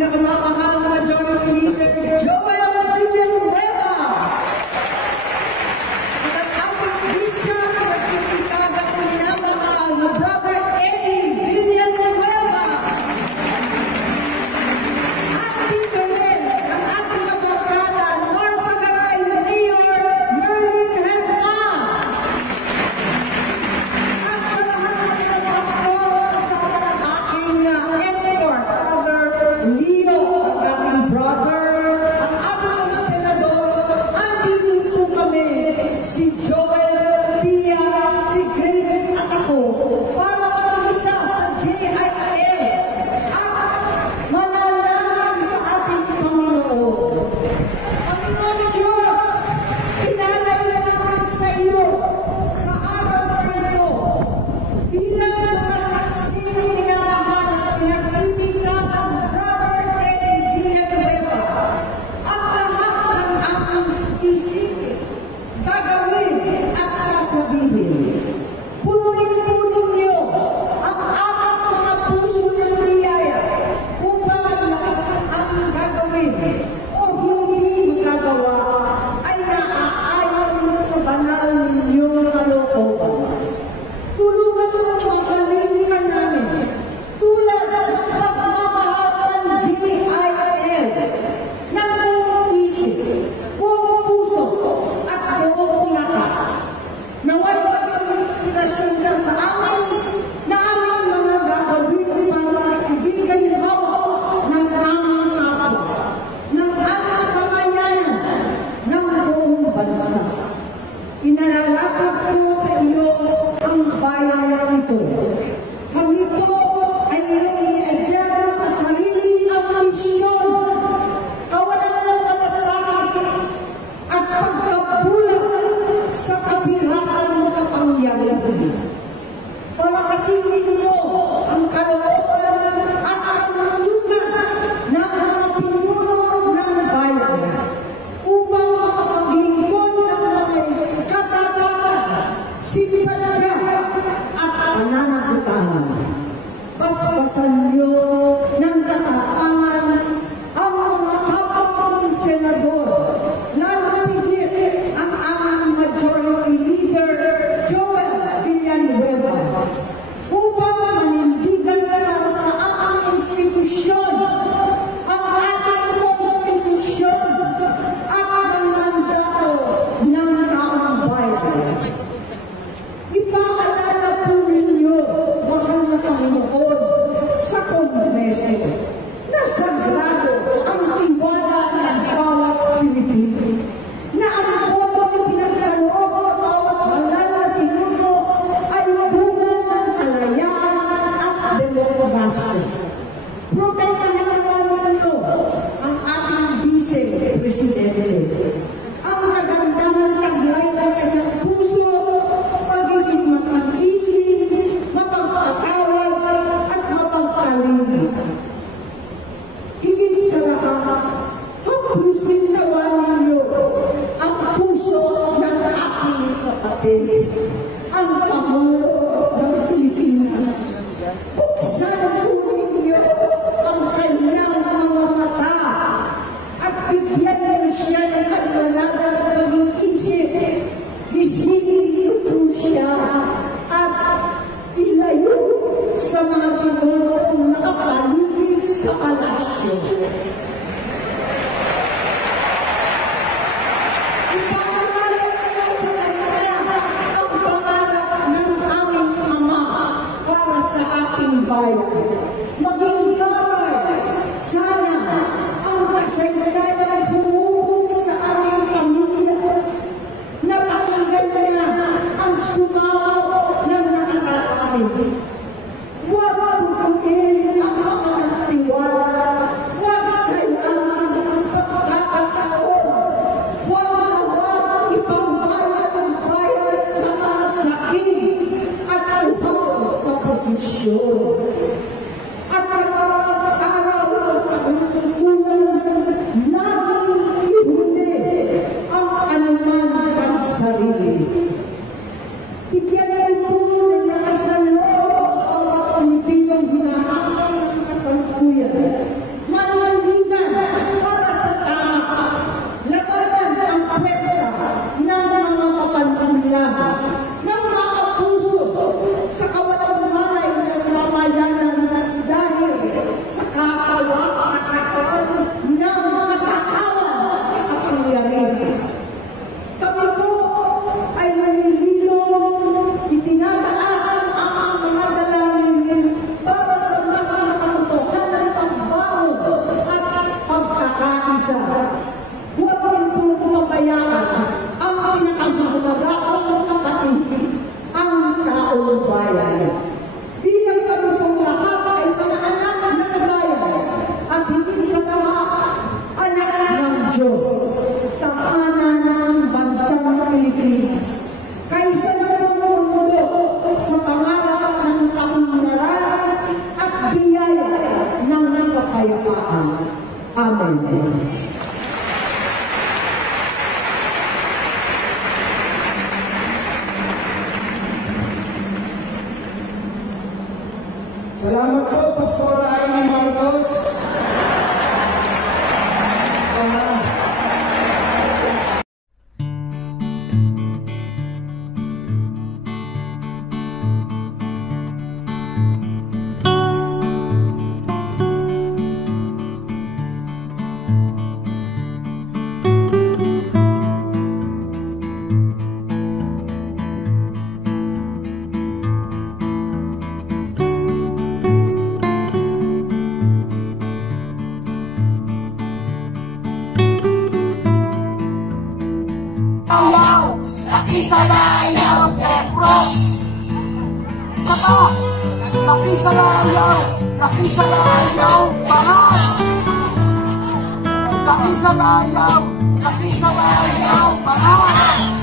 pinakamamahal na majority leader, Joel Villanueva. At ang ating vision na nagtitikaga ko minamahal na Brother Eddie Villanueva. At dito rin ang ating kabarkada, Norsagaray Mayor Merlin Herma. At sa lahat ng mga pastor, sa aking escort, Father Leo, ang aking brother, ang aking mga senador, andito po kami, si Joel, Pia, si Grace at ako, para mag-isa sa JIL at manalangin sa ating Panginoon. Panginoon Diyos, pinalay namin sa iyo sa araw na ito bilang mga saksi ng minamahal at pinagbibigan ng Brother Eddie Villanueva at lahat ng aming isipin, gagawin at sasabihin. Punuin-punin niyo ang aming mga puso ng biyaya upang lahat ng aming gagawin o hindi magagawa ay naaayon sa banal ninyong kalooban. Tulungan mo magaling ka namin tulad ng pagmamahal ng JIL ng buong isip, buong puso at buong lakas. Naway maging inspirasyon ka sa amin na aming mga gagawin para sa kaibigan hawak ng aming kapwa, ng aming pamayanan, ng buong bansa. Inalalapag ko sa iyo ang bayan ito. Kami po ay iyong i-adjust sa sariling ambisyon, kawalan ng malasakit at pagkabulag sa kabirasan ng kapangyarihan. Palakasin ninyo ang kalooban at kalusugan ng mga pinuno ng bayan upang makapaglingkod ng mga katapatan, simpatsya at pananagutan. Paspasan niyo ng katapangan ang mga kapwa ng senador, lalo higit ang aming majority leader, Joel Villanueva, upang manindigan para sa aming institusyon, ang ating konstitusyon at ang mandato ng taong bayan. Ipaalala po ninyo, mahal na Panginoon, sa Kongreso na sagrado ang tiwala ng bawat Pilipino, na ang boto na pinagkaloob sa bawat halal na pinuno ay bunga ng kalayaan at demokrasya. Protektahan naman ito ang ating vice-presidente. Ang nagandahan taglay ng kanyang puso, pagiging mapag-isip, mapagpatawad at mapagkalingap. Higit sa lahat, haplusin naman ninyo ang puso ng aking kapatid, ang Pangulo ng Pilipinas. Buksan po ninyo ang kanyang mga mata at bigyan niyo siya ng kaliwanagan at pag-iisip. Gisingin niyo po siya at ilayo sa mga pinunong nakapaligid sa palasyo. Ipaalala niyo sa kanya ang pangarap ng aming Ama para sa ating bayan. Maging kamay, sana ang kasaysayan humubog sa aming pamilya. Napakinggan na ang sumaw ng nakakarami. Huwag pupunin ang mga nagtiwala. Huwag sayangin ang pagkakataon. Huwag ipagpala ng bayan sa mga sakit at uhaw sa posisyon. At sa bawat araw ng pagtutunan, laging ihuli ang anuman pansarili. Bigyan niyo po ng nakasaloob ang mga Pilipinong hinahanap ng kasalukuyan. Manal kapayapaan. Amen. Salamat po, Pastora Amy Marcos. Pastora. Ayaw, laki sa layaw, Petros. Isa pa, laki sa layaw, Bangas. Laki sa layaw, Bangas.